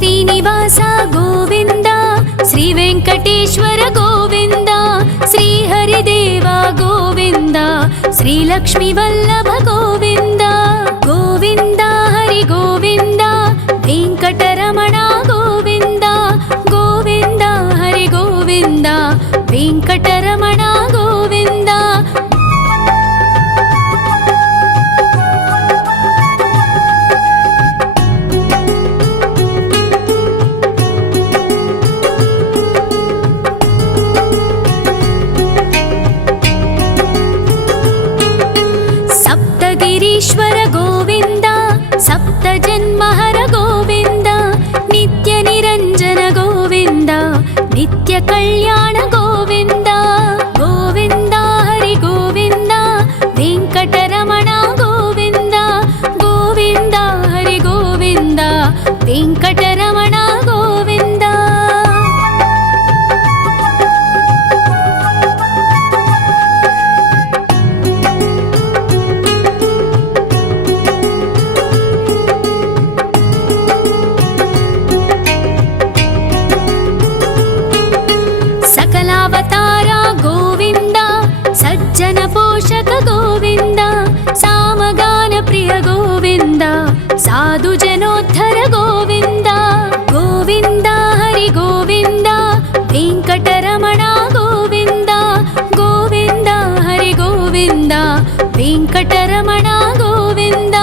శ్రీనివాస గోవింద, శ్రీ వెంకటేశ్వర గోవింద, శ్రీహరిదేవ గోవింద, శ్రీలక్ష్మీ వల్లభ గోవింద. గోవింద హరి గోవింద, వెంకటరమణ గోవింద, గోవింద హరి గోవింద, వెంకటరమణ గోవింద. సప్తగిరీశ్వర గోవింద, సప్త జన్మహర గోవింద, నిత్య నిరంజన గోవింద, నిత్య కళ్యాణ గోవింద. గోవింద హరి గోవింద, వెంకటరమణ గోవింద, గోవింద హరి గోవింద, వెంకటరమణ గోవింద. సకలావతార గోవింద, సజ్జన పోషక గోవింద, సామగాన ప్రియ గోవింద, సాధు జనోద్ధర గోవింద. గోవింద హరి గోవింద, వెంకటరమణ గోవింద, గోవింద హరి గోవింద, వెంకటరమణ గోవింద.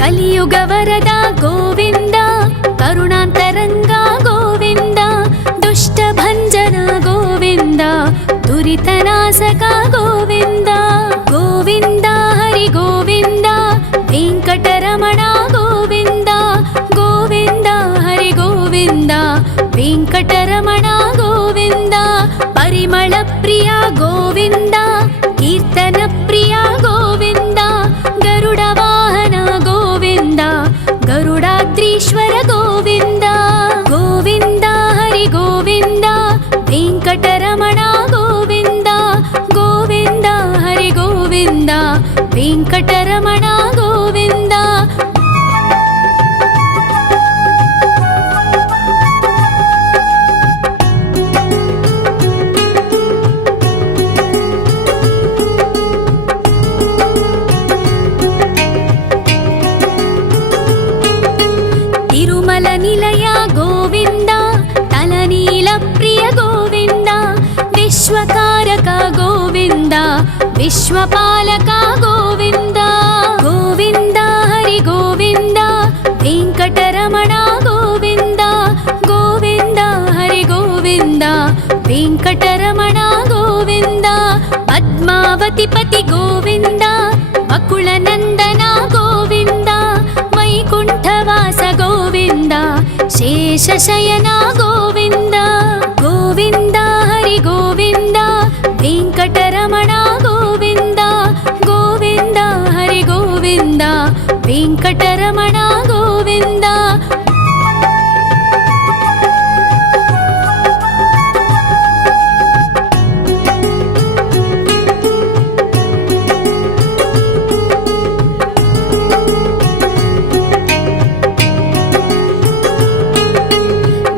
కలియుగ వరద గోవింద, కరుణాంతరంగ గోవింద, దుష్ట భంజన గోవింద, దురితనాశక గోవింద. గోవింద హరి గోవింద, వెంకటరమణ గోవింద, గోవింద హరి గోవింద, వెంకటరమణ గోవింద. పరిమళ ప్రియ గోవింద, కీర్తన ప్రియ గోవింద, గరుడ వాహన గోవింద, గరుడాద్రీశ్వర గోవింద. గోవింద హరి గోవింద, వెంకటరమణ గోవింద, గోవింద హరి గోవింద, వెంకటరమణ గోవింద. తిరుమల నిలయ గోవింద, తలనీల ప్రియ గోవింద, విశ్వకారక గోవింద, విశ్వపాలక గోవింద. గోవింద హరి గోవింద, వెంకటరమణ గోవింద, గోవింద హరి గోవింద, వెంకటరమణ గోవింద. పద్మావతి పతి గోవింద, వకుళ నందన గోవింద, వైకుంఠవాస గోవింద, శేషశయన గోవింద. గోవింద హరి గోవింద, వెంకటరమణ గోవింద, గోవింద హరి గోవింద, వెంకటరమణ గోవింద.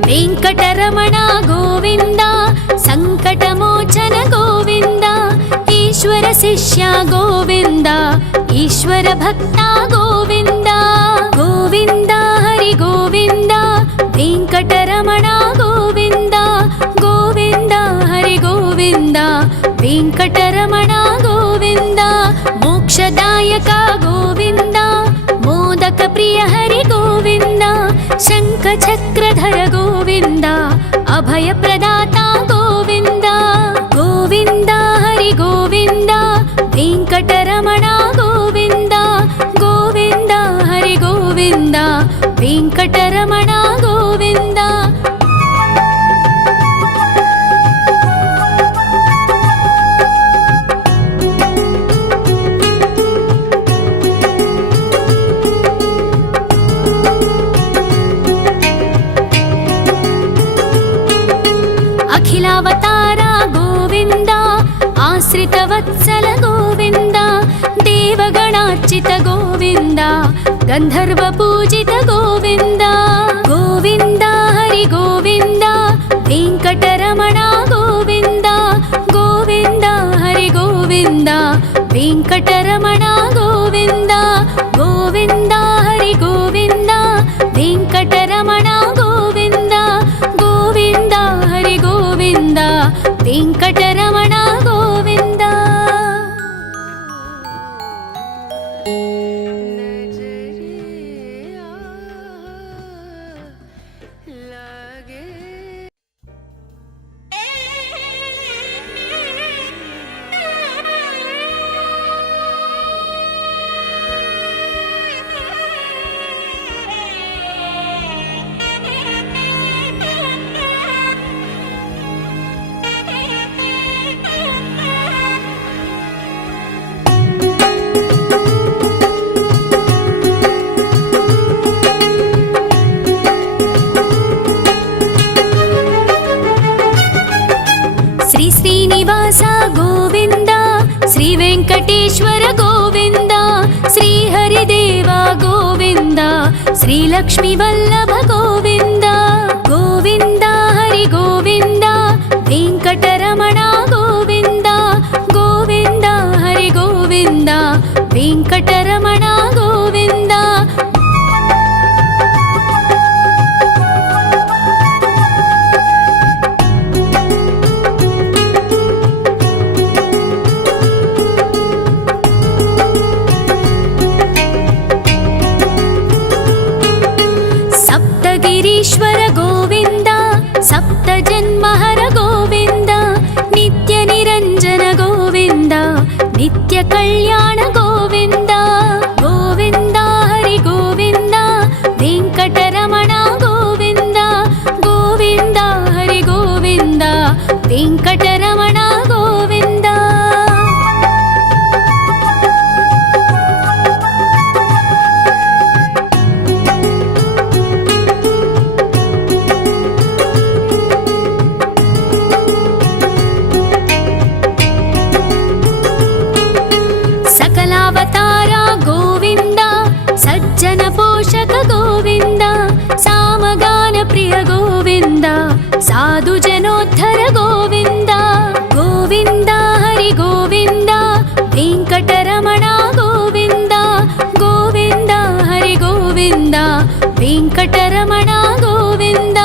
వెంకటరమణ గోవింద, సంకటమోచన గోవింద, ఈశ్వర శిష్య గోవింద, ఈశ్వర భక్త గోవింద. గోవింద హరి గోవింద, వెంకటరమణ గోవింద, గోవింద హరి గోవింద, వెంకటరమణ గోవింద. మోక్షదాయక గోవింద, మోదక ప్రియ హరి గోవింద, శంఖ చక్రధర గోవింద, అభయ ప్రదాత గోవింద. గోవింద హరి గోవింద, వెంకటరమణ గోవింద, గోవింద హరి గోవింద, వెంకటరమణ గోవింద. देवगणार्चित गोविन्द गन्धर्वपूजित गोविन्द गोविन्द हरि गोविन्द वेङ्कटरमण गोविन्द गोविन्द हरि गोविन्द वेङ्कटरमण गोविन्द गोविन्द हरि गोविन्द वेङ्कटरमण गोविन्द गोविन्द हरि गोविन्द वेङ्कटरमण गोविन्द। श्रीनिवास गोविन्द श्री वेङ्कटेश्वर गोविन्द श्री हरिदेव गोविन्द श्री लक्ष्मी वल्लभ गोविन्द गोविन्द हरि गोविन्द वेङ्कटरमण गोविन्द गोविन्द हरि गोविन्द वेङ्कटरमण गोविन्द। गिरीश्वर गोविन्द सप्तजन्महर गोविन्द नित्य निरञ्जन गोविन्द नित्य कल्याण गोविन्द गोविन्द हरि गोविन्द वेङ्कटरमण गोविन्द गोविन्द हरि गोविन्द वेङ्कटरमण गोविन्द। सकलावतार गोविन्द सज्जन पोषक गोविन्द सामगान प्रिय गोविन्द साधु जनोद्धर गोविन्द गोविन्द हरि गोविन्द वेङ्कटरमण गोविन्द गोविन्द हरि गोविन्द वेङ्कटरमण गोविन्द।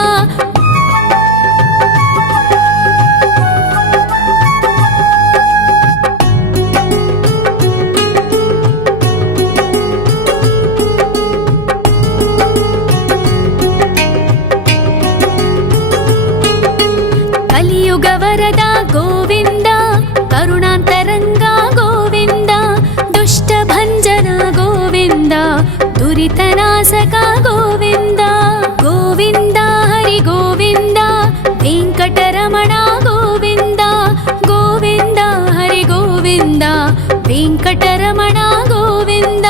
कलियुगवरद गोविन्द करुणान्तरङ्ग गोविन्द दुष्टभञ्जन गोविन्द दुरितनाशक गोविन्द गोविन्द हरि गोविन्द वेङ्कटरमण गोविन्द गोविन्द हरि गोविन्द वेङ्कटरमण गोविन्द।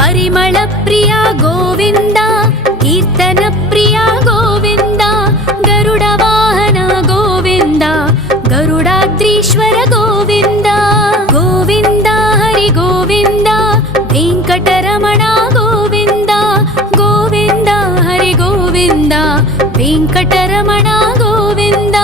परिमल प्रिय गोविन्द कीर्तन प्रिय गोविन्द गरुड वाहन गोविन्द गरुडाद्रीश्वर गोविन्द गोविन्द हरि गोविन्द वेङ्कटरमण गोविन्द गोविन्द हरि गोविन्द वेङ्कटरमण गोविन्द।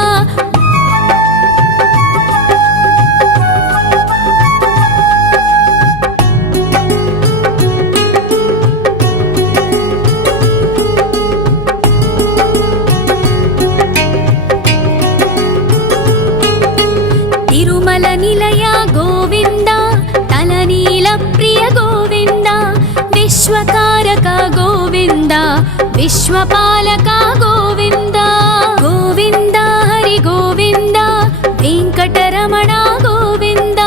तिरुमल निलय गोविन्द तलनील प्रिय गोविन्द विश्वकारक गोविन्द विश्वपालक गोविन्द गोविन्द हरि गोविन्द वेङ्कटरमण गोविन्द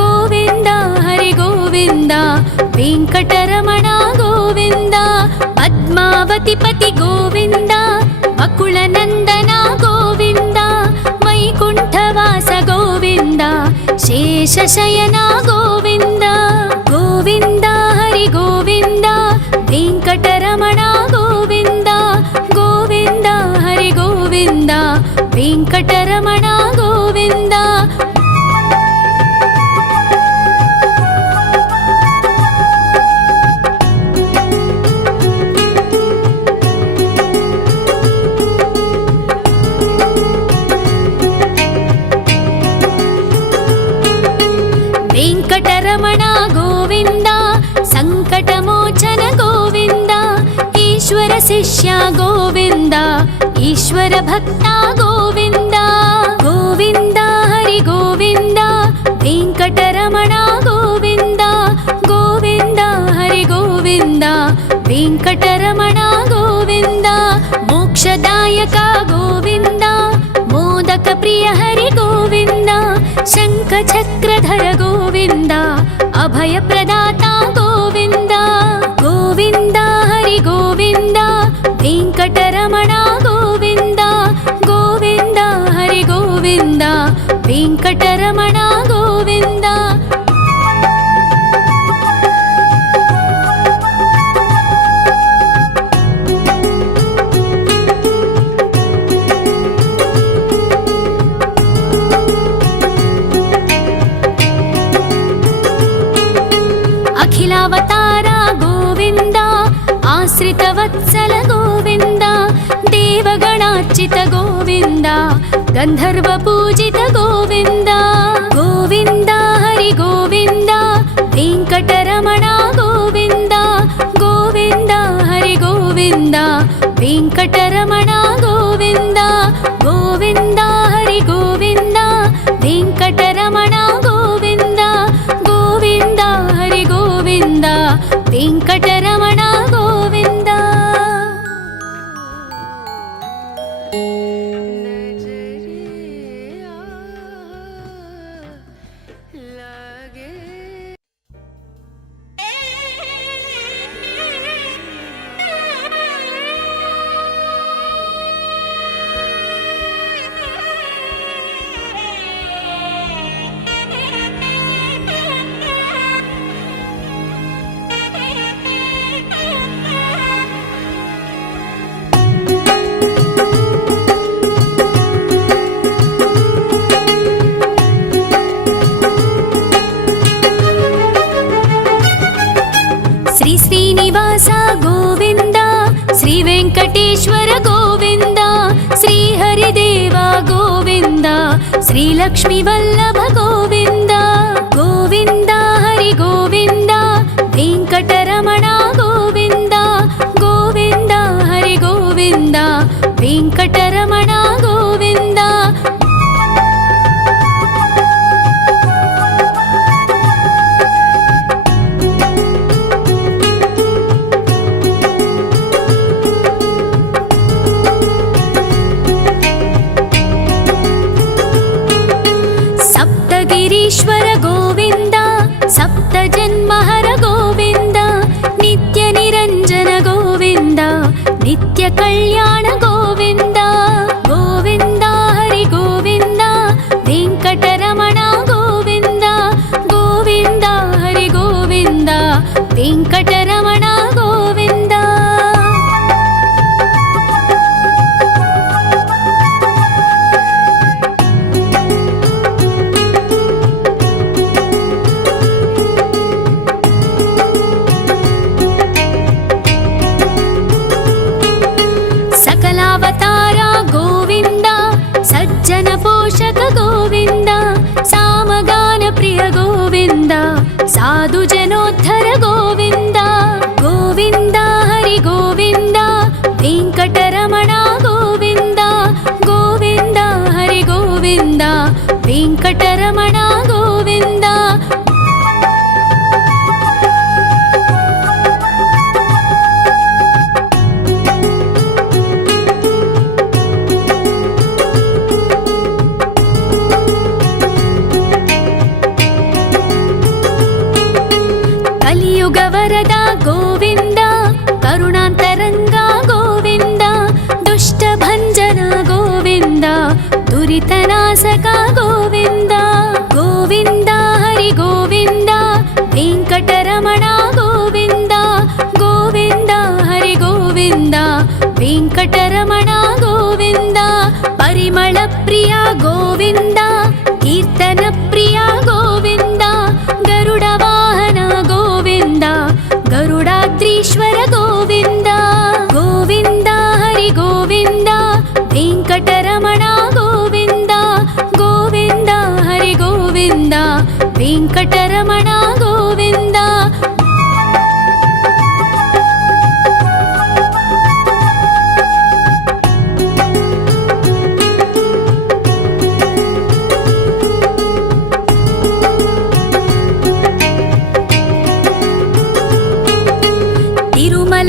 गोविन्द हरि गोविन्द वेङ्कटरमण गोविन्द। पद्मावतिपति गोविन्द वकुलनन्दन गोविन्द वैकुण्ठवास गोविन्द शेषशयन गोविन्द गोविन्द हरि गोविन्द वेङ्कटरमण गोविन्द गोविन्द हरि गोविन्द वेङ्कटरमण गोविन्द। ಸಂಕಟಮೋಚನ ಗೋವಿಂದ, ಈಶ್ವರ ಶಿಷ್ಯ ಗೋವಿಂದ, ಈಶ್ವರ ಭಕ್ತ ಗೋವಿಂದ. ಗೋವಿಂದ ಹರಿ ಗೋವಿಂದ, ವೆಂಕಟರಮಣ ಗೋವಿಂದ. ಗೋವಿಂದ ಹರಿ ಗೋವಿಂದ, ವೆಂಕಟರಮಣ ಗೋವಿಂದ. ಮೋಕ್ಷದಾಯಕ ಗೋವಿಂದ, ಮೋದಕ ಪ್ರಿಯ ಹರಿ ಗೋವಿಂದ. ಶಂಖ ಚಕ್ರಧರ ಗೋವಿಂದ, ಅಭಯ ಪ್ರದಾತ ಗೋವಿಂದ. ಗೋವಿಂದ ಹರಿ ಗೋವಿಂದ, ವೆಂಕಟರಮಣ ಗೋವಿಂದ. ಗೋವಿಂದ ಹರಿ ಗೋವಿಂದ, ವೆಂಕಟರಮಣ ಗೋವಿಂದ. ಅಖಿಲಾವತಾರ ಗೋವಿಂದ, ಆಶ್ರಿತ ವತ್ಸಲ ಗೋವಿಂದ. ದೇವಗಣಾರ್ಚಿತ ಗೋವಿಂದ, ಗಂಧರ್ವ ಪೂಜಿತ ಗೋವಿಂದ. ಗೋವಿಂದ ಹರಿ ಗೋವಿಂದ, ವೆಂಕಟರಮಣ ಗೋವಿಂದ. ಗೋವಿಂದ ಹರಿ ಗೋವಿಂದ, ವೆಂಕಟರಮಣ ಗೋವಿಂದ. ಗೋವಿಂದ ಹರಿ ಗೋವಿಂದ, ವೆಂಕಟರಮಣ ಗೋವಿಂದ. ಗೋವಿಂದ ಹರಿ ಗೋವಿಂದ, ವೆಂಕಟರಮಣ ಗೋವಿಂದ. ಶ್ರೀ ಶ್ರೀನಿವಾಸ ಗೋವಿಂದ, ಶ್ರೀ ವೆಂಕಟೇಶ್ವರ ಗೋವಿಂದ. ಶ್ರೀ ಹರಿದೇವ ಗೋವಿಂದ, ಶ್ರೀ ಲಕ್ಷ್ಮೀ ವಲ್ಲಭ ಗೋವಿಂದ. ಗೋವಿಂದ ಹರಿ ಗೋವಿಂದ, ವೆಂಕಟರಮಣ ಗೋವಿಂದ. ಗೋವಿಂದ ಹರಿ ಗೋವಿಂದ, ವೆಂಕಟರಮಣ ಗೋವಿಂದ. ಸಪ್ತಗಿರೀಶ್ವರ ಗೋವಿಂದ, ಸಪ್ತ ಜನ್ಮಹರ ಗೋವಿಂದ. ನಿತ್ಯ ನಿರಂಜನ ಗೋವಿಂದ, ನಿತ್ಯ ಕಲ್ಯಾಣ ಗೋವಿಂದ. ಗೋವಿಂದ ಹರಿ ಗೋವಿಂದ, ವೆಂಕಟರಮಣ ಗೋವಿಂದ. ಗೋವಿಂದ ಹರಿ ಗೋವಿಂದ, ವೆಂಕಟರಮಣ ಗೋವಿಂದ. ಸಕಲಾವತಾರ ಗೋವಿಂದ, ಸಜ್ಜನ ಪೋಷಕ ಗೋವಿಂದ. ಸಾಮಗಾನ ಪ್ರಿಯ ಗೋವಿಂದ, ಸಾಧು ಜನೋದ್ಧರ ಗೋವಿಂದ. ಗೋವಿಂದ ಹರಿ ಗೋವಿಂದ, ವೆಂಕಟರಮಣ ಗೋವಿಂದ. ಗೋವಿಂದ ಹರಿ ಗೋವಿಂದ, ವೆಂಕಟರಮಣ ಗೋವಿಂದ. ಕಲಿಯುಗ ವರದ ಗೋವಿಂದ, ಕರುಣಾಂತರಂಗ ಗೋವಿಂದ. ದುಷ್ಟ ಭಂಜನ ಗೋವಿಂದ, ದುರಿತನಾಶಕ ಗೋವಿಂದ. ಗೋವಿಂದ ಹರಿ ಗೋವಿಂದ, ವೆಂಕಟರಮಣ ಗೋವಿಂದ. ಗೋವಿಂದ ಹರಿ ಗೋವಿಂದ, ವೆಂಕಟರಮಣ ಗೋವಿಂದ. ಪರಿಮಳ ಪ್ರಿಯ ಗೋವಿಂದ, ಕೀರ್ತನ ಪ್ರಿಯ ಗೋವಿಂದ. ಗರುಡ ವಾಹನ ಗೋವಿಂದ, ಗರುಡಾದ್ರೀಶ್ವರ ಗೋವಿಂದ. ಗೋವಿಂದ ಹರಿ ಗೋವಿಂದ, ವೆಂಕಟರಮಣ ಗೋವಿಂದ.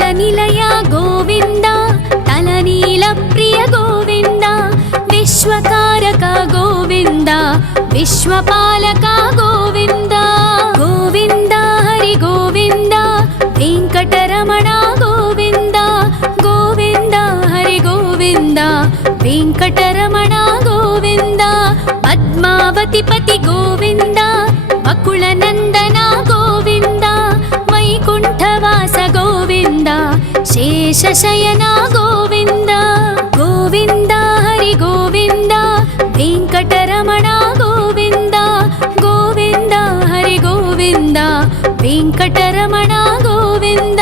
तलनिलय गोविन्द तलनीलप्रिय गोविन्द विश्वकारक गोविन्द विश्वपालक गोविन्द गोविन्द हरि गोविन्द वेङ्कटरमण गोविन्द गोविन्द हरि गोविन्द वेङ्कटरमण गोविन्द पद्मावतिपति गोविन्द वकुलनन्दन गोविन्द वैकुण्ठवास गोविन्द शेषशयन गोविन्द गोविन्द हरि गोविन्द वेङ्कटरमण गोविन्द गोविन्द हरि गोविन्द वेङ्कटरमण गोविन्द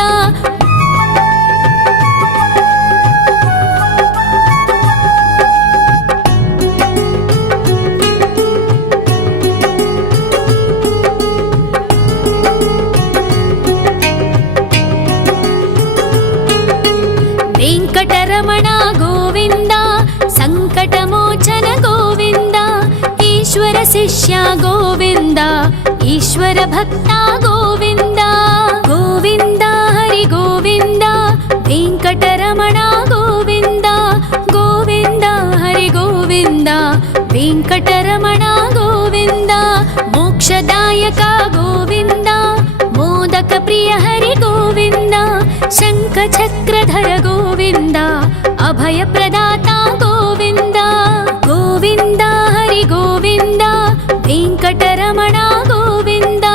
वेङ्कटरमण गोविन्द सङ्कटमोचन गोविन्द ईश्वर शिष्य गोविन्द ईश्वर भक्त गोविन्द गोविन्द हरि गोविन्द वेङ्कटरमण गोविन्द गोविन्द हरि गोविन्द वेङ्कटरमण गोविन्द मोक्षदायक गोविन्द मोदक प्रिय हरि गोविन्द शङ्खचक्रधर गोविन्द अभयप्रदाता गोविन्द गोविन्द हरि गोविन्द वेङ्कटरमण गोविन्द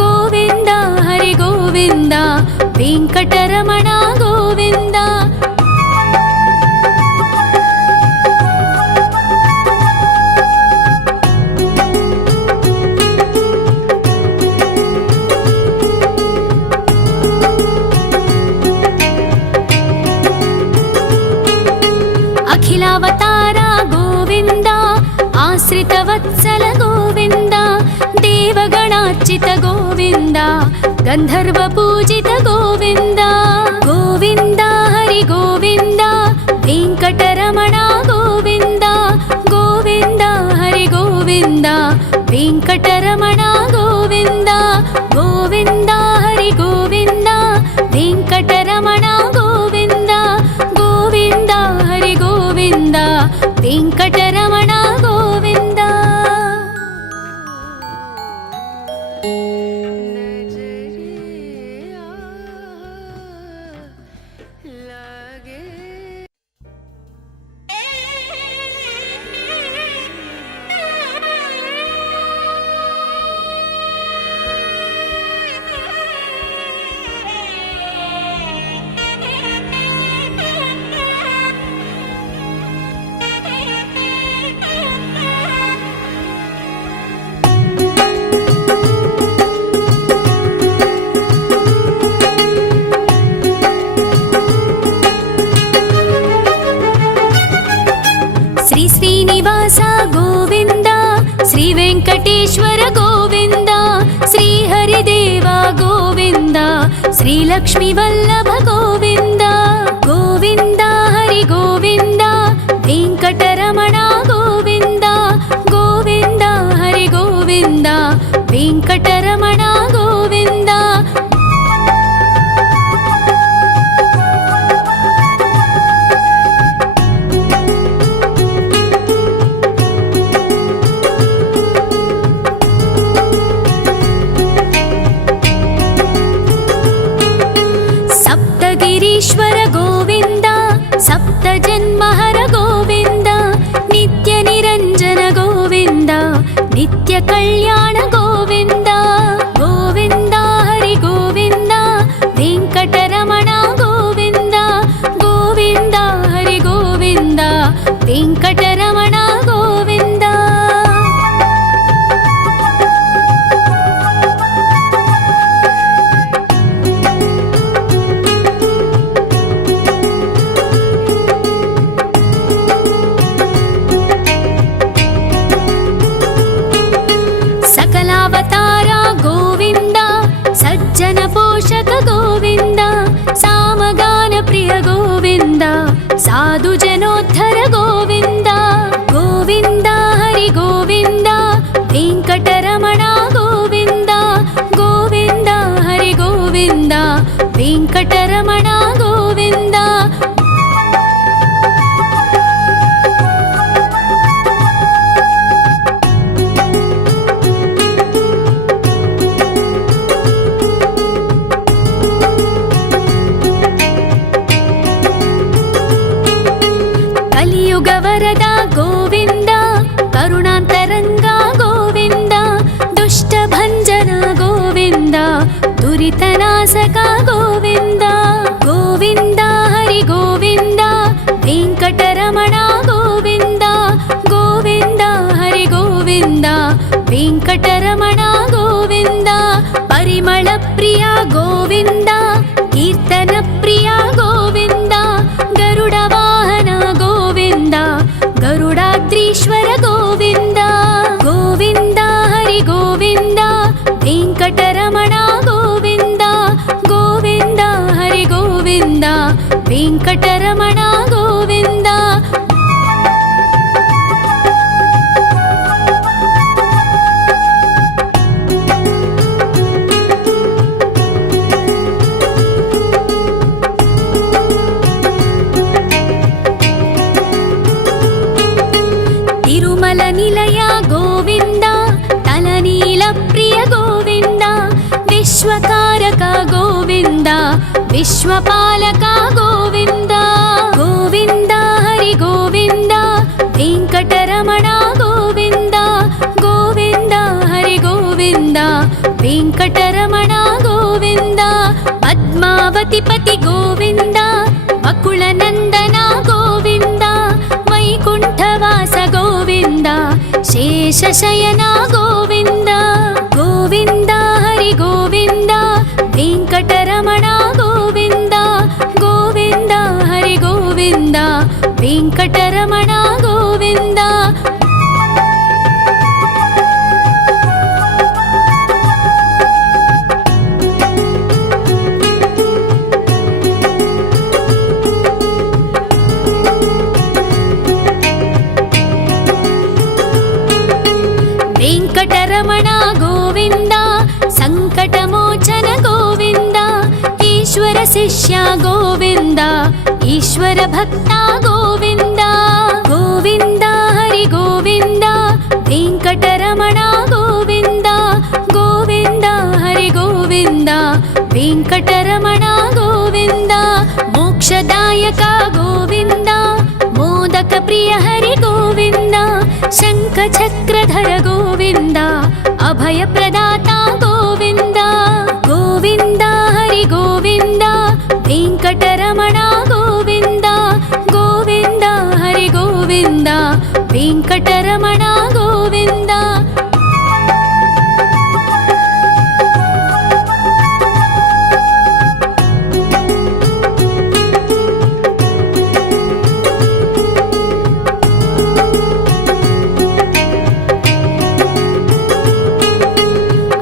गोविन्द हरि गोविन्द वेङ्कटरमण गोविन्द अखिलावतार गोविन्द आश्रितवत्सल गोविन्द देवगणार्चित गोविन्द गन्धर्वपूजित गोविन्द गोविन्द हरि गोविन्द वेङ्कटरमण गोविन्द गोविन्द हरि गोविन्द वेङ्कटरमण गोविन्द गोविन्द हरि गोविन्द वेङ्कटरमण गोविन्द गोविन्द हरि गोविन्द वेङ्कटरमण गोविन्द श्रीनिवास गोविन्द श्रीवेङ्कटेश्वर गोविन्द श्रीहरिदेव गोविन्द श्रीलक्ष्मीवल्लभ गोविन्द गोविन्द हरि गोविन्द वेङ्कटरमण गोविन्द गोविन्द हरि गोविन्द वेङ्कटरमण गोविन्द ईश्वर गोविन्द सप्तजन्महर गोविन्द नित्यनिरञ्जन गोविन्द नित्यकल्याण गोविन्द गोविन्द हरि गोविन्द वेङ्कटरमण गोविन्द गोविन्द हरि गोविन्द वेङ्कटरमण गोविन्द सकलावतार गोविन्द सज्जन पोषक गोविन्द सामगान प्रिय गोविन्द साधु जनोद्धर गोविन्द गोविन्द हरि गोविन्द वेङ्कटरमण गोविन्द गोविन्द हरि गोविन्द వెంకటరమణ గోవింద. కలియుగ వరద గోవింద, కరుణాంతరంగా గోవింద, దుష్ట భంజన గోవింద, దురితనాశక గోవింద. గోవింద హరి గోవింద, వెంకటరమణ గోవింద. గోవింద హరి గోవింద, వెంకటరమణ గోవింద. పరిమళ ప్రియ గోవింద, కీర్తన ప్రియ గోవింద. గరుడ వాహన గోవింద, గరుడాద్రీశ్వర గోవింద. గోవింద హరి గోవింద, వెంకటరమణ గోవింద. గోవింద హరి గోవింద, వెంకటరమణ గోవింద. తిరుమల నిలయ గోవింద, తలనీల ప్రియ గోవింద. విశ్వకారక గోవింద, విశ్వపాలక గోవింద. గోవింద హరి గోవింద, వెంకటరమణ గోవింద. గోవింద హరి గోవింద, వెంకటరమణ గోవింద. పద్మావతి పతి గోవింద, వకుళ నందన గోవింద. వైకుంఠవాస గోవింద, శేషశయన గోవింద. గోవింద హరి గోవింద, వెంకటరమణ గోవింద. గోవింద హరి గోవింద, వెంకటరమణ గోవింద. వెంకటరమణ గోవింద, సంకటమోచన గోవింద. ఈశ్వర శిష్య గోవింద, ఈశ్వర భక్త గోవింద. గోవింద హరి గోవింద, వెంకటరమణ గోవింద. గోవింద హరి గోవింద, వెంకటరమణ గోవింద. మోక్షదాయక గోవింద, మోదక ప్రియ హరి గోవింద. శంఖ చక్రధర గోవింద, అభయ ప్రదాత గోవింద. గోవింద హరి గోవింద, వెంకటరమణ గోవింద. గోవింద హరి గోవింద, వెంకటరమణ గోవింద.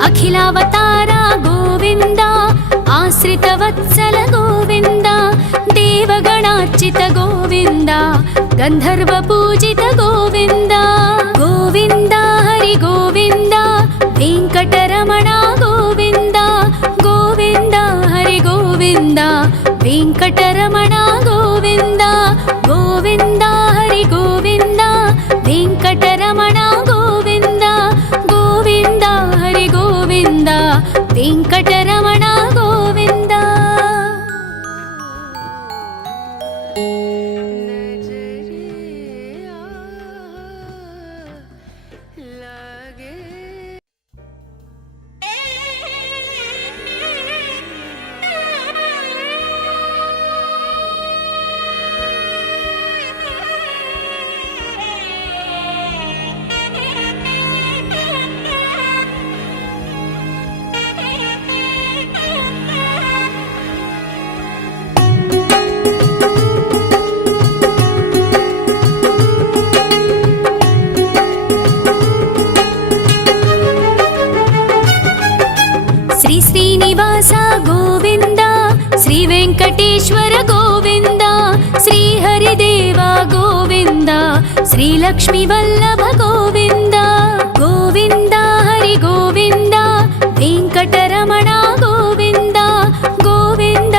అఖిలావతార గోవింద, ఆశ్రిత వత్సల గోవింద. దేవగణార్చిత గోవింద, గంధర్వ పూజిత గోవింద. గోవింద హరి గోవింద, వెంకటరమణ గోవింద. గోవింద హరి గోవింద, వెంకటరమణ గోవింద. గోవింద హరి గోవింద, వెంకటరమణ గోవింద. గోవింద హరి గోవింద, వెంకటరమణ గోవింద. శ్రీనివాస గోవింద, శ్రీ వెంకటేశ్వర గోవింద. శ్రీహరిదేవ గోవింద, శ్రీలక్ష్మీ వల్లభ గోవింద. గోవింద హరి గోవింద, వెంకటరమణ గోవింద. గోవింద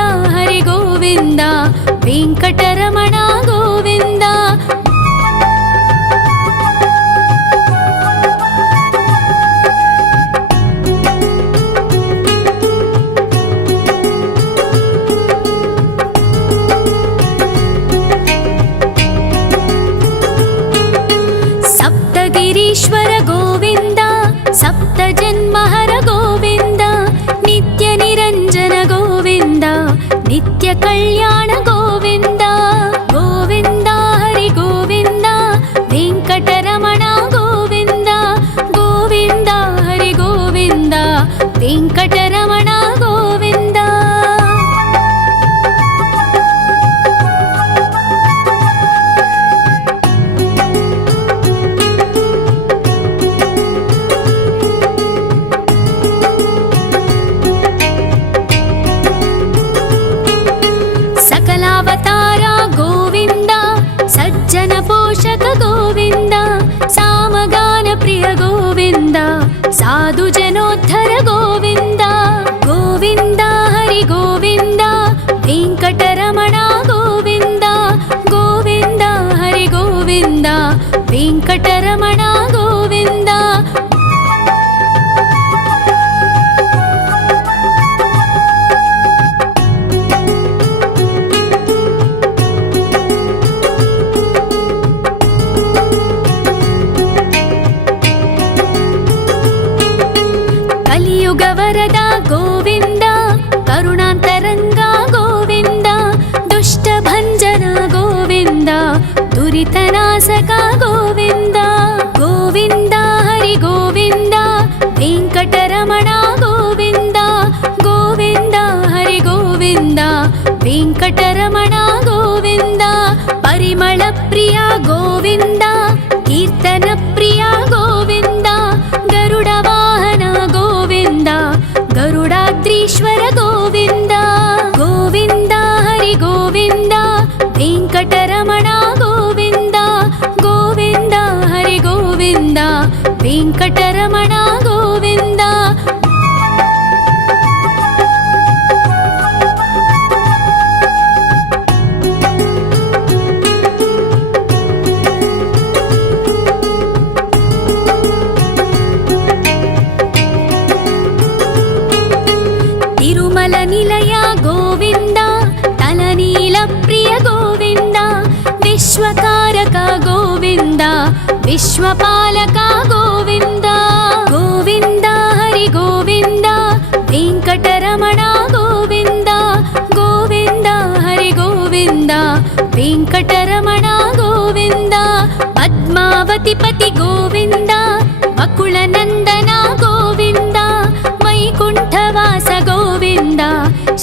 ನಿತ್ಯ ಕಲ್ಯಾಣ ಗೋವಿಂದ ಗೋವಿಂದ ಹರಿ ಗೋವಿಂದ ವೆಂಕಟರಮಣ ಗೋವಿಂದ ಗೋವಿಂದ ಹರಿ ಗೋವಿಂದ ವೆಂಕಟರಮಣ ಗೋವಿಂದ. सकलावतार गोविंद सज्जन पोषक गोविंद सामगान प्रिय गोविंद साधु जनोद्धर गोविंद गोविंद हरि गोविंद वेंकटरमण गोविंद गोविंद हरि गोविंद वेंकटरमण गोविंद. ಕಲಿಯುಗ ವರದ ಗೋವಿಂದ ಕರುಣಾಂತರಂಗ ಗೋವಿಂದ ದುಷ್ಟ ಭಂಜನ ಗೋವಿಂದ ದುರಿತನಾಶಕ ಗೋವಿಂದ ಗೋವಿಂದ ಹರಿ ಗೋವಿಂದ ವೆಂಕಟರಮಣ ಗೋವಿಂದ ಗೋವಿಂದ ಹರಿ ಗೋವಿಂದ ವೆಂಕಟರಮಣ ಗೋವಿಂದ. ಪರಿಮಳ ಪ್ರಿಯ ಗೋವಿಂದ ಕೀರ್ತನ ಪ್ರಿಯ ಗೋವಿಂದ ಗರುಡ ವಾಹನ ಗೋವಿಂದ ಗರುಡಾದ್ರೀಶ್ವರ ಗೋವಿಂದ ಗೋವಿಂದ ಹರಿ ಗೋವಿಂದ ವೆಂಕಟರಮಣ ಗೋವಿಂದ ಗೋವಿಂದ ಹರಿ ಗೋವಿಂದ ವೆಂಕಟರಮಣ ಗೋವಿಂದ. ತಿರುಮಲ ನಿಲಯ ಗೋವಿಂದ ತಲನೀಲ ಪ್ರಿಯ ಗೋವಿಂದ ವಿಶ್ವಕಾರಕ ಗೋವಿಂದ ವಿಶ್ವಪಾಲಕ ಗೋವಿಂದ ಗೋವಿಂದ ಹರಿ ಗೋವಿಂದ ವೆಂಕಟರಮಣ ಗೋವಿಂದ ಗೋವಿಂದ ಹರಿ ಗೋವಿಂದ ವೆಂಕಟರಮಣ ಗೋವಿಂದ. ಪದ್ಮಾವತಿ ಪತಿ ಗೋವಿಂದ ವಕುಳ ನಂದನ ಗೋವಿಂದ ವೈಕುಂಠವಾಸ ಗೋವಿಂದ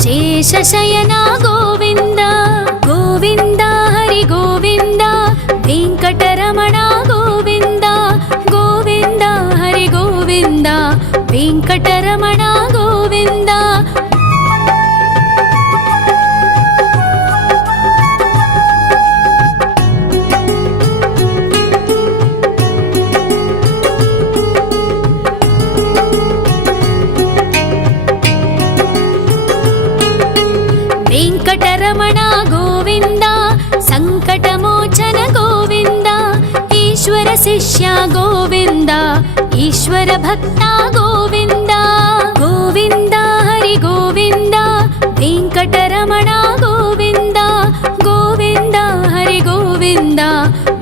ಶೇಷಶಯನ ಗೋವಿಂದ ಗೋವಿಂದ ಹರಿ ಗೋವಿಂದ ವೆಂಕಟರಮಣ ಗೋವಿಂದ ಗೋವಿಂದ ಹರಿ ಗೋವಿಂದ ವೆಂಕಟರಮಣ ಗೋವಿಂದ. ವೆಂಕಟರಮಣ ಗೋವಿಂದ ಸಂಕಟಮೋಚನ ಗೋವಿಂದ ಈಶ್ವರ ಶಿಷ್ಯ ಗೋವಿಂದ ಈಶ್ವರ ಭಕ್ತ ಗೋವಿಂದ ಗೋವಿಂದ ಹರಿ ಗೋವಿಂದ ವೆಂಕಟರಮಣ ಗೋವಿಂದ ಗೋವಿಂದ ಹರಿ ಗೋವಿಂದ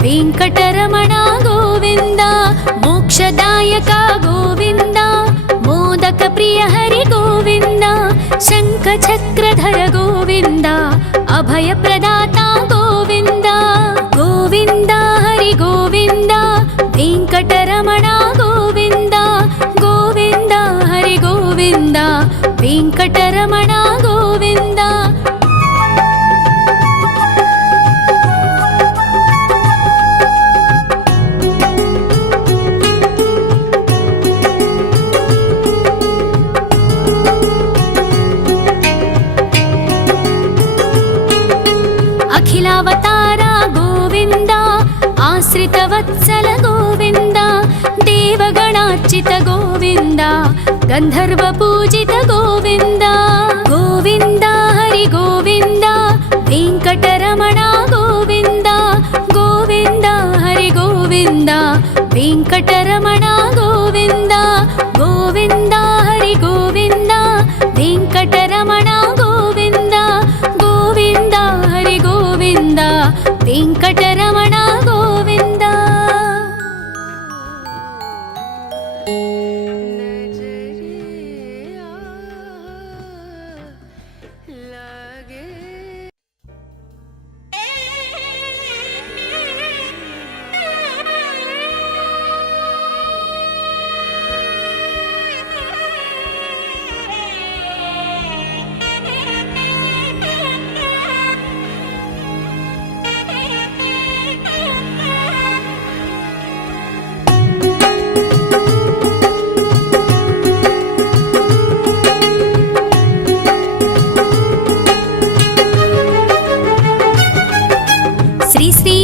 ವೆಂಕಟರಮಣ ಗೋವಿಂದ. ಮೋಕ್ಷದಾಯಕ ಗೋವಿಂದ ಮೋದಕ ಪ್ರಿಯ ಹರಿ ಗೋವಿಂದ ಶಂಖ ಚಕ್ರಧರ ಗೋವಿಂದ ಅಭಯ ಪ್ರದಾತ ಗೋವಿಂದ ಗೋವಿಂದ ಹರಿ ಗೋವಿಂದ ವೆಂಕಟರಮಣ ಗೋವಿಂದ ಗೋವಿಂದ ಹರಿ ಗೋವಿಂದ ವೆಂಕಟರಮಣ ಗೋವಿಂದ. ಅಖಿಲಾವತಾರ ಗೋವಿಂದ ಆಶ್ರಿತ ವತ್ಸಲ ಗೋವಿಂದ ದೇವಗಣಾರ್ಚಿತ ಗೋವಿಂದ ಗಂಧರ್ವ ಪೂಜಿತ ಗೋವಿಂದ ಗೋವಿಂದ ಹರಿ ಗೋವಿಂದ ವೆಂಕಟರಮಣ ಗೋವಿಂದ ಗೋವಿಂದ ಹರಿ ಗೋವಿಂದ ವೆಂಕಟರಮಣ ಗೋವಿಂದ ಗೋವಿಂದ ಹರಿ ಗೋವಿಂದ ವೆಂಕಟರಮಣ ಗೋವಿಂದ ಗೋವಿಂದ ಹರಿ ಗೋವಿಂದ ವೆಂಕಟರಮಣ ಗೋವಿಂದ. लगे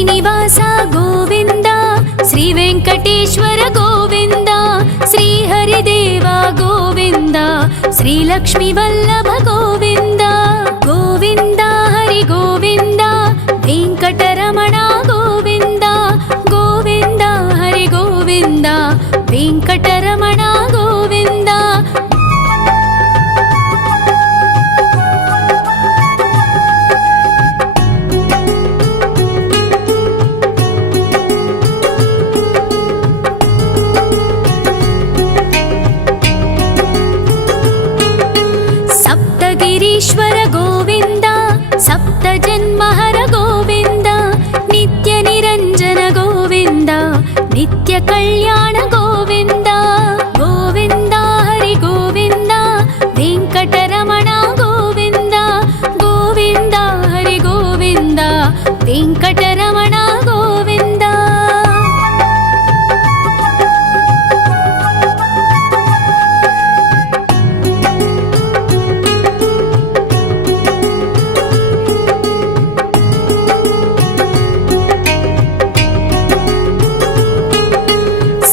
శ్రీనివాస గోవింద, శ్రీ వెంకటేశ్వర గోవింద, శ్రీహరిదేవ గోవింద, శ్రీలక్ష్మీ వల్లభ గోవింద. గోవింద హరి గోవింద, వెంకటరమణ గోవింద, గోవింద హరి గోవింద, వెంకటరమణ గోవింద. సప్తగిరీశ్వర గోవింద, సప్త జన్మహర గోవింద, నిత్య నిరంజన గోవింద, నిత్య కళ్యాణ గోవింద. గోవింద హరి గోవింద, వెంకటరమణ గోవింద, గోవింద హరి గోవింద, వెంకటరమణ గోవింద.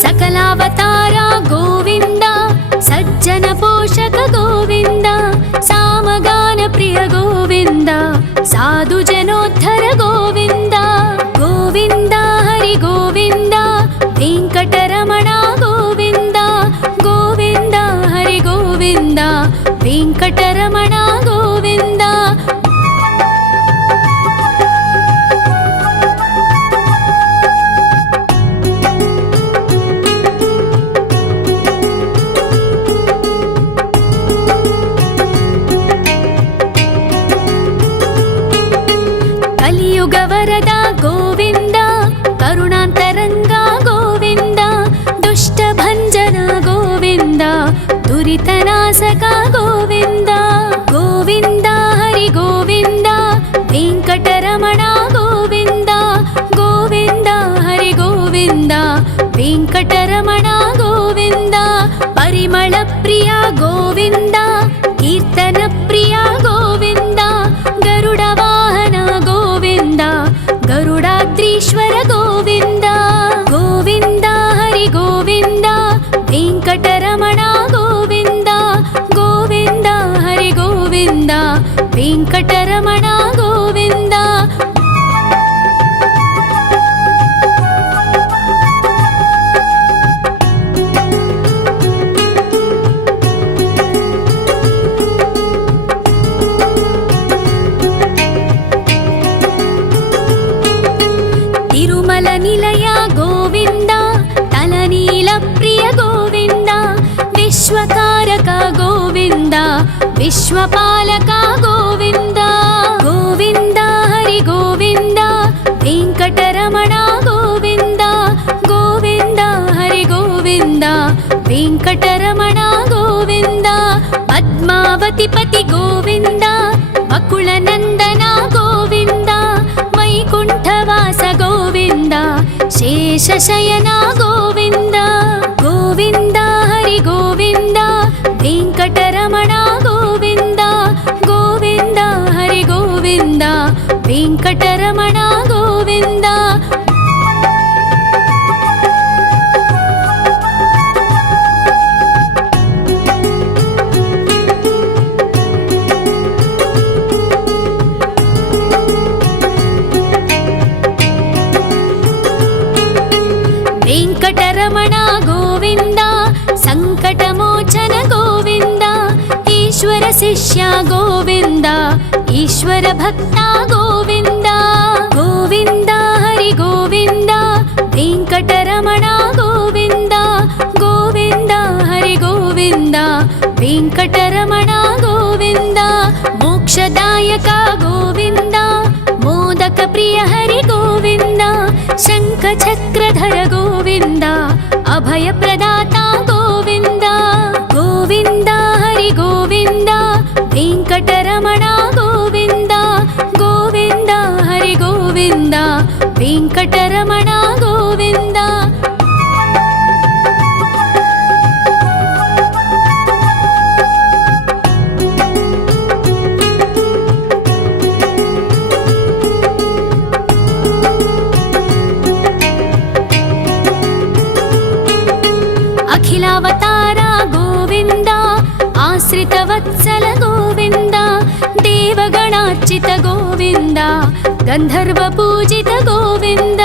సకలావతార గోవింద, సజ్జన పోషక గోవింద, సామగాన ప్రియ గోవింద, సాధు జనోద్ధర గోవింద. గోవింద హరి గోవింద, వెంకటరమణ గోవింద, గోవింద హరి గోవింద, వెంకటరమణ గోవింద. కలియుగ వరద గోవింద, కరుణాంతరంగా గోవింద, దుష్ట భంజన గోవింద, దురితనాశక గోవింద. గోవింద హరి గోవింద, వెంకటరమణ గోవింద, గోవింద హరి గోవింద, వెంకటరమణ గోవింద. పరిమళ ప్రియ గోవింద, కీర్తన ప్రియ గోవింద, గరుడ వాహన గోవింద, గరుడాద్రీశ్వర గోవింద. గోవింద హరి గోవింద, వెంకటరమణ గోవింద, గోవింద హరి గోవింద, వెంకటరమణ గోవింద. తిరుమల నిలయ గోవింద, తలనీల ప్రియ గోవింద, విశ్వకారక గోవింద, విశ్వపాలక గోవింద. గోవింద హరి గోవింద, వెంకటరమణ గోవింద, గోవింద హరి గోవింద, వెంకటరమణ గోవింద. పద్మావతి పతి గోవింద, బకుళ నందన గోవింద, వైకుంఠవాస గోవింద, శేషశయన గోవింద. గోవింద హరి గోవింద, వెంకటరమణ గోవింద, గోవింద హరి గోవింద, వెంకటరమణ గోవింద. వెంకటరమణ గోవింద, సంకటమోచన గోవింద, ఈశ్వర శిష్య గోవింద, ఈశ్వర భక్త గోవింద. గోవింద హరి గోవింద, వెంకటరమణ గోవింద, గోవింద హరి గోవింద, వెంకటరమణ గోవింద. మోక్షదాయక గోవింద, మోదక ప్రియ హరి గోవింద, శంఖ చక్రధర గోవింద, అభయ ప్రదాత గోవింద. గోవింద హరి గోవింద, వెంకటరమణ గోవింద, గోవింద హరి గోవింద, వెంకటరమణ గోవింద. गणार्चित गोविन्द गन्धर्व पूजित गोविन्द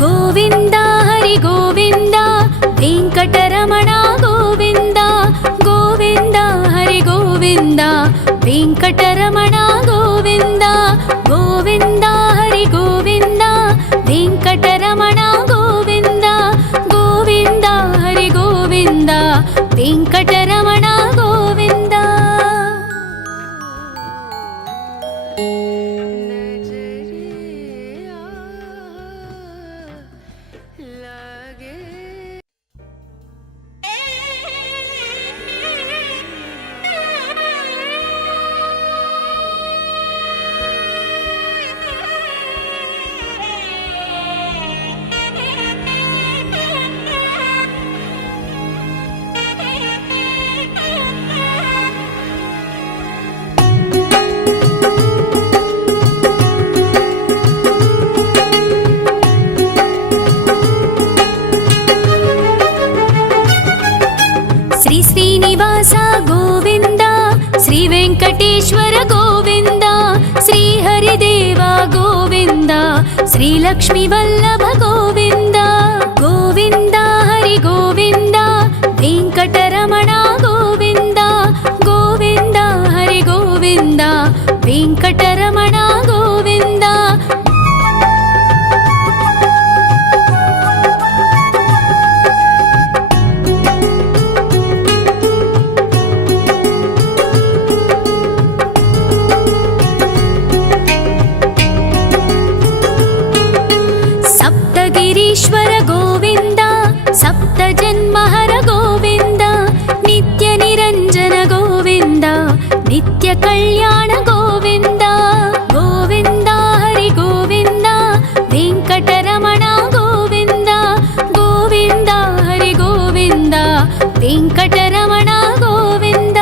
गोविन्द हरि गोविन्द वेङ्कटरमण गोविन्द गोविन्द हरि गोविन्द वेङ्कटरमण गोविन्द गोविन्द हरि गोविन्द वेङ्कटरमण गोविन्द गोविन्द हरि गोविन्द वेङ्कटरमण गोविन्द। श्री श्रीनिवास गोविन्द श्री वेङ्कटेश्वर गोविन्द श्री हरिदेव गोविन्द श्री लक्ष्मी वल्लभ गोविन्द गोविन्द हरि गोविन्द वेङ्कटरमण गोविन्द गोविन्द हरि गोविन्द वेङ्कटरमण गोविन्द। सप्तगिरीश्वर गोविन्द सप्तजन्महर गोविन्द नित्यनिरञ्जन गोविन्द नित्यकल्याण गोविन्द गोविन्द हरि गोविन्द वेङ्कटरमण गोविन्द गोविन्द हरि गोविन्द वेङ्कटरमण गोविन्द।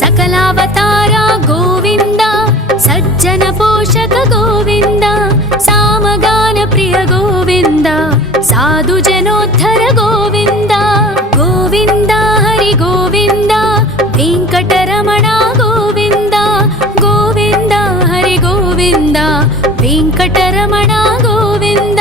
सकलावतार गोविन्द सज्जन पोषक गोविन्द सामगान प्रिय गोविन्द साधु जनोद्धर गोविन्द गोविन्द हरि गोविन्द वेङ्कटरमण गोविन्द गोविन्द हरि गोविन्द वेङ्कटरमण गोविन्द।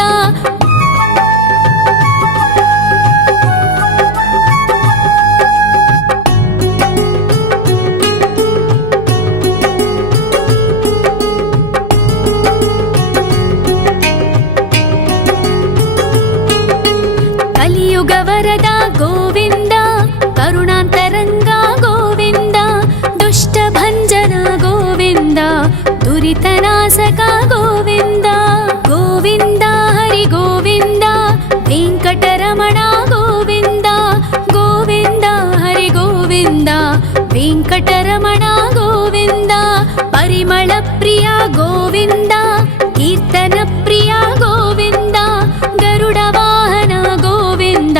कलियुग वरद गोविन्द करुणान्तरङ्ग गोविन्द दुष्टभञ्जन गोविन्द दुरितनाशक गोविन्द गोविन्द हरि गोविन्द वेङ्कटरमण गोविन्द गोविन्द हरि गोविन्द वेङ्कटरमण गोविन्द। परिमल प्रिय गोविन्द कीर्तन प्रिय गोविन्द गरुड वाहन गोविन्द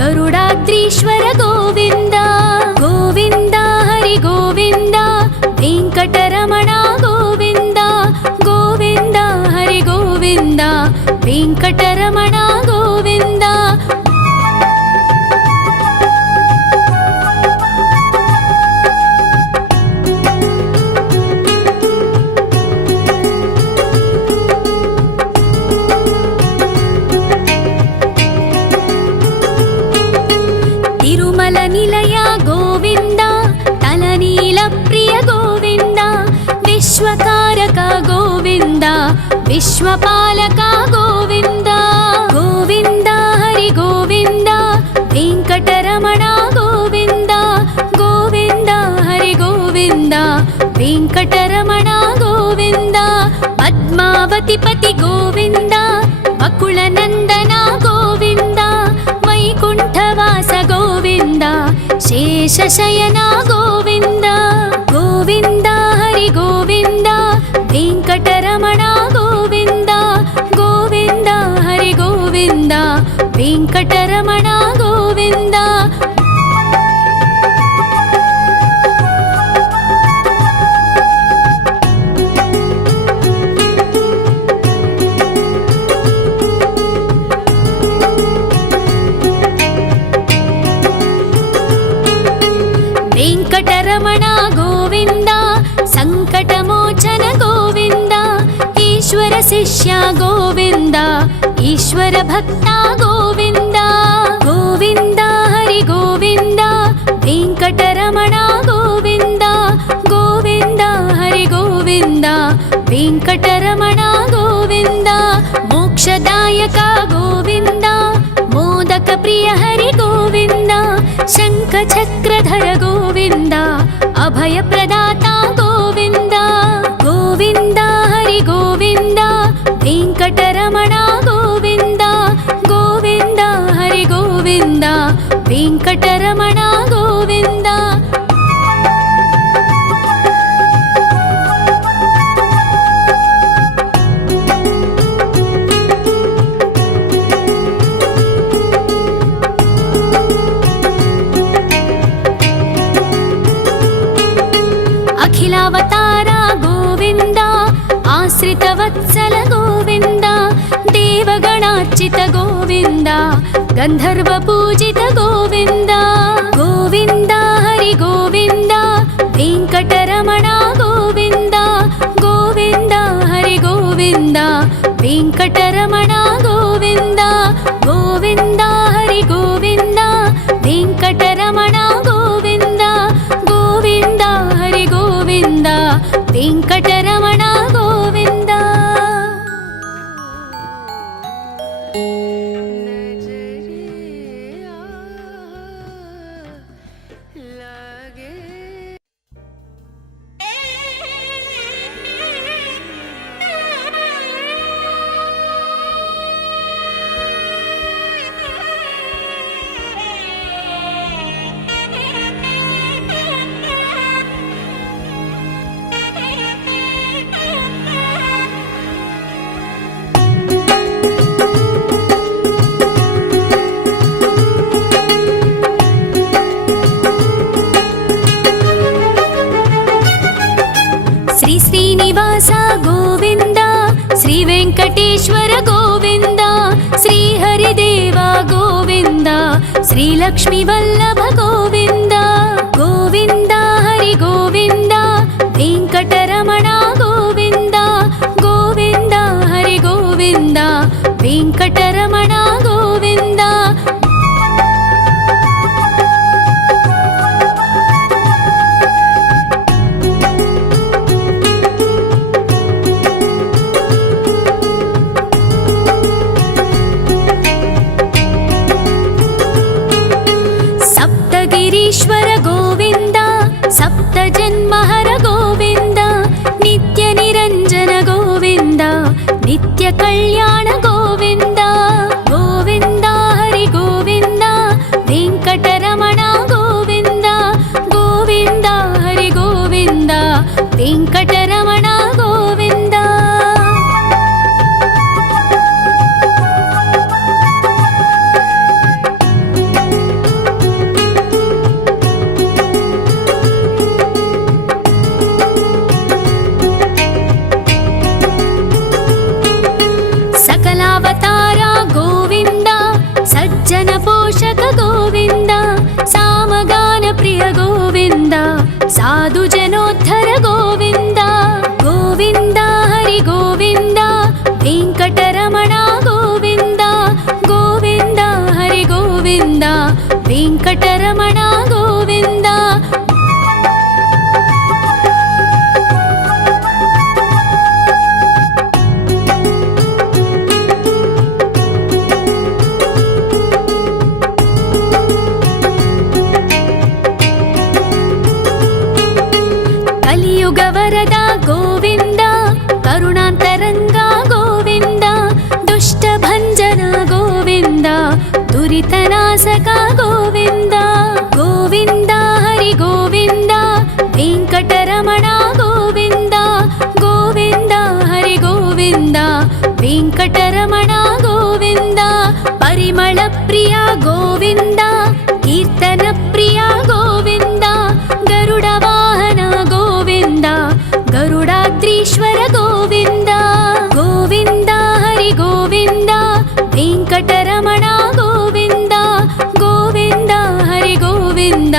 गरुडाद्रीश्वर गोविन्द गोविन्द हरि गोविन्द वेङ्कटरमण गोविन्द गोविन्द हरि गोविन्द वेङ्कटरमण गोविन्द। तिरुमल निलय गोविन्द तलनील प्रिय गोविन्द विश्वकारक गोविन्द विश्वपालक गोविन्द गोविन्द हरि गोविन्द वेङ्कटरमण गोविन्द गोविन्द हरि गोविन्द वेङ्कटरमण गोविन्द। पद्मावतिपति गोविन्द वकुलनन्दन गोविन्द वैकुण्ठवास गोविन्द शेषशयन गोविन्द गोविन्द हरि गोविन्द वेङ्कटरमण गोविन्द गोविन्द हरि गोविन्द वेङ्कटरमण गोविन्द। ಸಂಕಟಮೋಚನ ಗೋವಿಂದ ಈಶ್ವರ ಶಿಷ್ಯ ಗೋವಿಂದ ಈಶ್ವರ ಭಕ್ತ ಗೋವಿಂದ ಗೋವಿಂದ ಹರಿ ಗೋವಿಂದ ವೆಂಕಟರಮಣ ಗೋವಿಂದ ಗೋವಿಂದ ಹರಿ ಗೋವಿಂದ ವೆಂಕಟರಮಣ ಗೋವಿಂದ ಮೋಕ್ಷದಾಯಕ ಗೋವಿಂದ ಮೋದಕ ಪ್ರಿಯ ಹರಿ ಗೋವಿಂದ ಶಂಖ ಚಕ್ರಧರ ಗೋವಿಂದ ಅಭಯ ಪ್ರದಾತ ಗೋವಿಂದ ಗೋವಿಂದ ಹರಿ ಗೋವಿಂದ ವೆಂಕಟರಮಣ ಗೋವಿಂದ ಗೋವಿಂದ ಹರಿ ಗೋವಿಂದ ವೆಂಕಟರಮಣ ಗೋವಿಂದ ಅಖಿಲಾವತಾರ ಗೋವಿಂದ ಆಶ್ರಿತವತ್ಸಲ ಗೋವಿಂದ ದೇವಗಣಾರ್ಚಿತ ಗೋವಿಂದ ಗಂಧರ್ವ ಪೂಜಿತ ಗೋವಿಂದ ಗೋವಿಂದ ಹರಿ ಗೋವಿಂದ ವೆಂಕಟರಮಣ ಗೋವಿಂದ ಗೋವಿಂದ ಹರಿ ಗೋವಿಂದ ವೆಂಕಟರಮಣ ಗೋವಿಂದ ಗೋವಿಂದ ಹರಿ ಗೋವಿಂದ ವೆಂಕಟರಮಣ ಗೋವಿಂದ ಗೋವಿಂದ ಹರಿ ಗೋವಿಂದ ವೆಂಕಟರಮಣ ಗೋವಿಂದ ಶ್ರೀ ಶ್ರೀನಿವಾಸ ಗೋವಿಂದ ಶ್ರೀ ವೆಂಕಟೇಶ್ವರ ಗೋವಿಂದ ಶ್ರೀ ಹರಿದೇವ ಗೋವಿಂದ ಶ್ರೀ ಲಕ್ಷ್ಮೀ ವಲ್ಲಭ ಗೋವಿಂದ ಗೋವಿಂದ ಹರಿ ಗೋವಿಂದ ವೆಂಕಟರಮಣ ಗೋವಿಂದ ಗೋವಿಂದ ಹರಿ ಗೋವಿಂದ ವೆಂಕಟರಮಣ ಗೋವಿಂದ ಸಪ್ತಗಿರೀಶ್ವರ ಗೋವಿಂದ ಸಪ್ತ ಜನ್ಮಹರ ಗೋವಿಂದ ನಿತ್ಯ ನಿರಂಜನ ಗೋವಿಂದ ನಿತ್ಯ ಕಲ್ಯಾಣ ಗೋವಿಂದ ಗೋವಿಂದ ಹರಿ ಗೋವಿಂದ ವೆಂಕಟರಮಣ ಗೋವಿಂದ ಗೋವಿಂದ ಹರಿ ಗೋವಿಂದ ವೆಂಕಟರಮಣ ಗೋವಿಂದ ಸಕಲಾವತಾರ ಗೋವಿಂದ ಸಜ್ಜನ ಪೋಷಕ ಗೋವಿಂದ ಸಾಮಗಾನ ಪ್ರಿಯ ಗೋವಿಂದ ಸಾಧು ಜನೋದ್ಧರ ಗೋವಿಂದ ಗೋವಿಂದ ಹರಿ ಗೋವಿಂದ ವೆಂಕಟರಮಣ ಗೋವಿಂದ ಗೋವಿಂದ ಹರಿ ಗೋವಿಂದ ವೆಂಕಟರಮಣ ಗೋವಿಂದ ಕಲಿಯುಗ ವರದ ಗೋವಿಂದ ಕರುಣಾಂತರಂಗ ಗೋವಿಂದ ದುಷ್ಟ ಭಂಜನ ಗೋವಿಂದ ದುರಿತನಾಶಕ ಗೋವಿಂದ ಗೋವಿಂದ ಹರಿ ಗೋವಿಂದ ವೆಂಕಟರಮಣ ಗೋವಿಂದ ಗೋವಿಂದ ಹರಿ ಗೋವಿಂದ ವೆಂಕಟರಮಣ ಗೋವಿಂದ ಪರಿಮಳ ಪ್ರಿಯ ಗೋವಿಂದ ಕೀರ್ತನ ಪ್ರಿಯ ಗೋವಿಂದ ಗರುಡ ವಾಹನ ಗೋವಿಂದ ಗರುಡಾದ್ರೀಶ್ವರ ಗೋವಿಂದ ಗೋವಿಂದ ಹರಿ ಗೋವಿಂದ ವೆಂಕಟರಮಣ ಗೋವಿಂದ ಗೋವಿಂದ ಹರಿ ಗೋವಿಂದ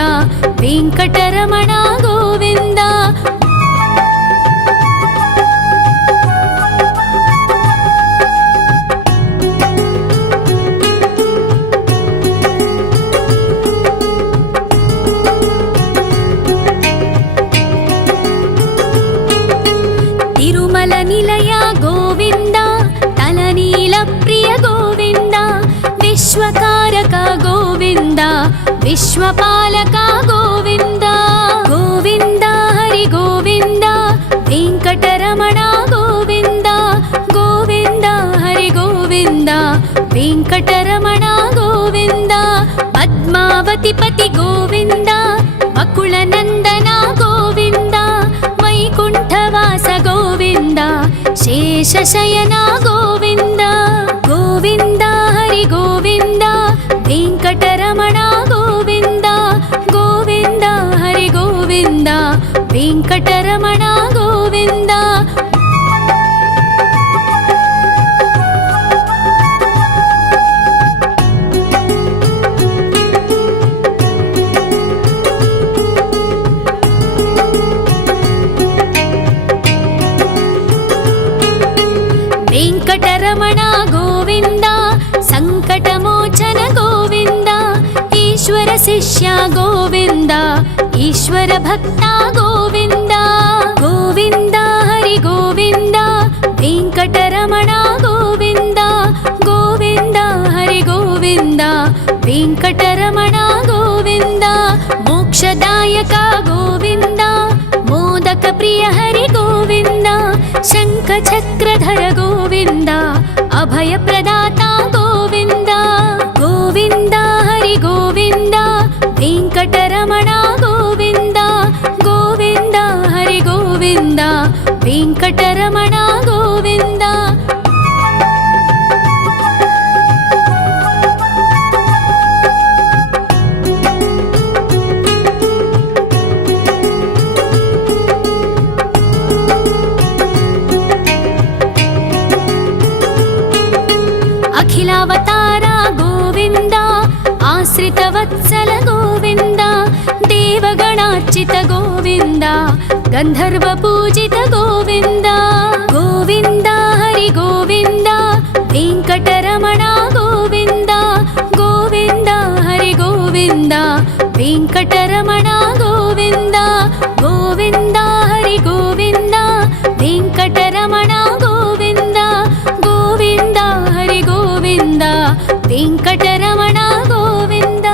ವೆಂಕಟರಮಣ ಗೋವಿಂದ निर्मल निलय गोविन्द तलनील प्रिय गोविन्द विश्वकारक गोविन्द विश्वपालक गोविन्द गोविन्द हरि गोविन्द वेङ्कटरमण गोविन्द गोविन्द हरि गोविन्द वेङ्कटरमण गोविन्द पद्मावति पति गोविन्द बकुलनन्दन गोविन्द वैकुण्ठवास गोविन्द शेषशयन गोविन्द गोविन्द हरि गोविन्द वेङ्कटरमण गोविन्द गोविन्द हरि गोविन्द वेङ्कटरमण गोविन्द वेङ्कटरमण गोविन्द सङ्कटमोचन गोविन्द ईश्वर शिष्य गोविन्द ईश्वर भक्त गोविन्द गोविन्द हरि गोविन्द वेङ्कटरमण गोविन्द गोविन्द हरि गोविन्द वेङ्कटरमण गोविन्द मोक्षदायक गोविन्द मोदक प्रिय हरि गोविन्द शङ्खचक्रधर गोविन्द अभयप्रदाता गोविन्द गोविन्द हरि गोविन्द वेङ्कटरमण गोविन्द गोविन्द हरि गोविन्द वेङ्कटरमण गोविन्द अखिलावतार गोविन्द आश्रितवत्सल गोविन्द देवगणार्चित गोविन्द गन्धर्वपूजित गोविन्द गोविन्द हरि गोविन्द वेङ्कटरमण गोविन्द गोविन्द हरि गोविन्द वेङ्कटरमण गोविन्द गोविन्द हरि गोविन्द वेङ्कटरमण गोविन्द गोविन्द हरि गोविन्द वेङ्कटरमण गोविन्द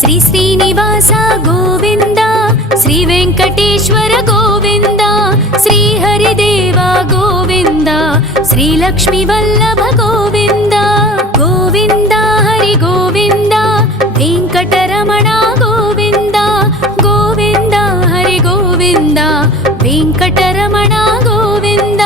श्री श्रीनिवास गोविन्द श्री वेङ्कटेश्वर गोविन्द श्री हरिदेव गोविन्द श्री लक्ष्मीवल्लभ गोविन्द गोविन्द हरि गोविन्द वेङ्कटरमण गोविन्द गोविन्द हरि गोविन्द वेङ्कटरमण गोविन्द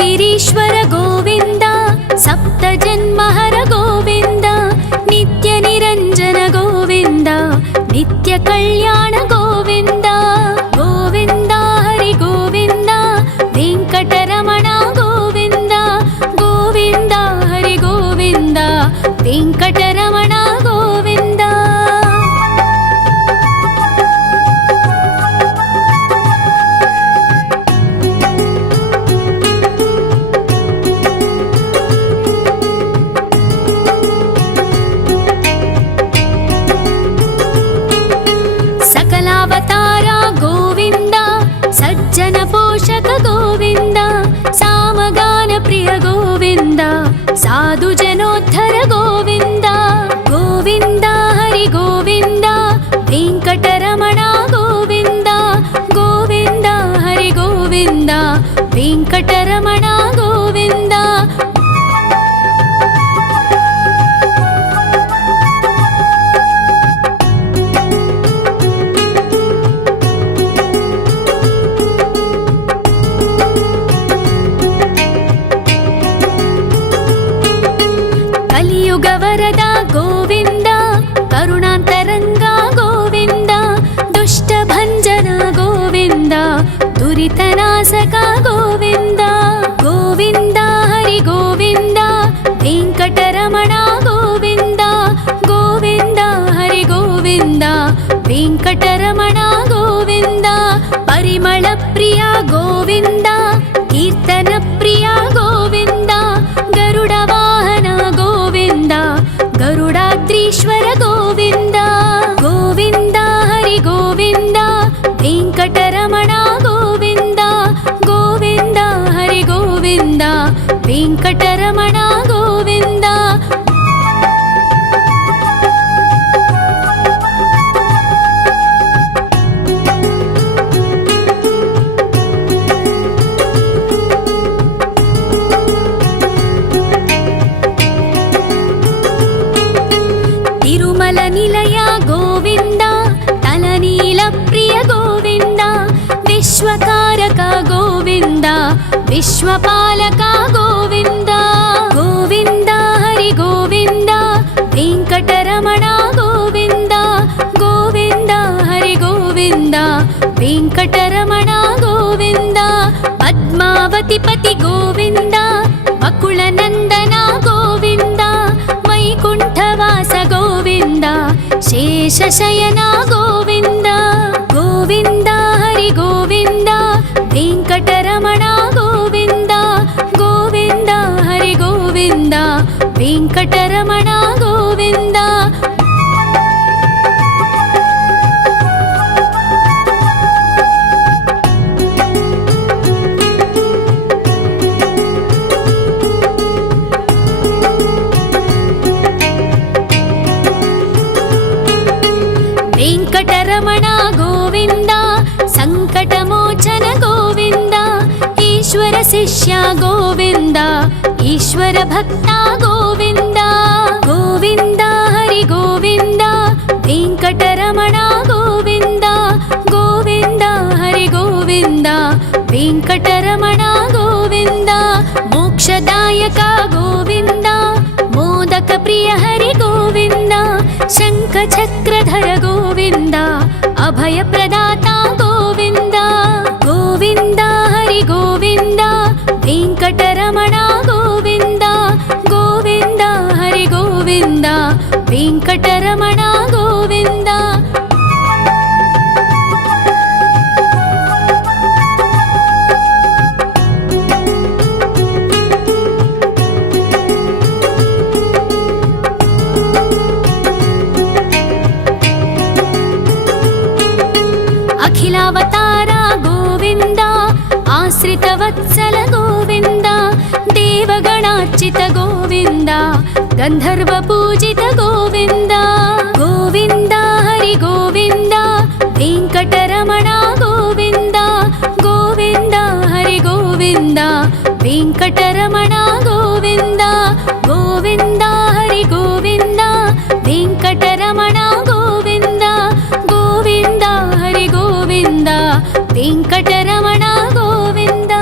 गिरीश्वर गोविन्द सप्तजन्महर गोविन्द नित्यनिरञ्जन गोविन्द नित्यकल्याण गोविन्द गोविन्द हरि गोविन्द वेङ्कटरमण गोविन्द गोविन्द हरि गोविन्द वेङ्कटरमण गोविन्द सकलावतार गोविन्द सज्जन पोषक गोविन्द सामगान प्रिय गोविन्द साधु जनोद्धर गोविन्द गोविन्द हरि गोविन्द वेङ्कटरमण गोविन्द गोविन्द हरि गोविन्द वेङ्कटरमण వెంకటరమణ గోవింద. కలియుగ వరద గోవింద, కరుణాంతరంగ గోవింద, దుష్ట భంజన గోవింద, దురితనాశక గోవింద. గోవింద హరి గోవింద, వెంకటరమణ గోవింద. గోవింద హరి గోవింద, వెంకటరమణ గోవింద. పరిమళ ప్రియ గోవింద, కీర్తన ప్రియ గోవింద. గరుడ వాహన గోవింద, గరుడాద్రీశ్వర గోవింద. గోవింద హరి గోవింద, వెంకటరమణ గోవింద. గోవింద హరి గోవింద, వెంకటరమణ గోవింద. తిరుమల నిలయ గోవింద, తలనీల ప్రియ గోవింద. విశ్వకారక గోవింద, విశ్వపాలక గోవింద. గోవింద హరి గోవింద, వెంకటరమణ గోవింద. గోవింద హరి గోవింద, వెంకటరమణ గోవింద. పద్మావతి పతి గోవింద, వకుళ నందన గోవింద. వైకుంఠవాస గోవింద, శేషశయన గోవింద. గోవింద హరి గోవింద, వెంకటరమణ గోవింద. గోవింద హరి గోవింద, వెంకటరమణ గోవింద. వెంకటరమణ గోవింద, సంకటమోచన గోవింద. ఈశ్వర శిష్య గోవింద, ఈశ్వర భక్త గోవింద. గోవింద హరి గోవింద, వెంకటరమణ గోవింద. గోవింద హరి గోవింద, వెంకటరమణ గోవింద. మోక్షదాయక గోవింద, మోదక ప్రియ హరి గోవింద. శంఖ చక్రధర గోవింద, అభయ ప్రదాత గోవింద. గోవింద హరి గోవింద, వెంకటరమణ గోవింద. గోవింద హరి గోవింద, వెంకటరమణ గోవింద. అఖిలావతార గోవింద, ఆశ్రిత వత్సల గోవింద. దేవగణార్చిత గోవింద, గంధర్వ పూజిత గోవింద. గోవింద హరి గోవింద, వెంకటరమణ గోవింద. గోవింద హరి గోవింద, వెంకటరమణ గోవింద. గోవింద హరి గోవింద, వెంకటరమణ గోవింద. గోవింద హరి గోవింద, వెంకటరమణ గోవింద.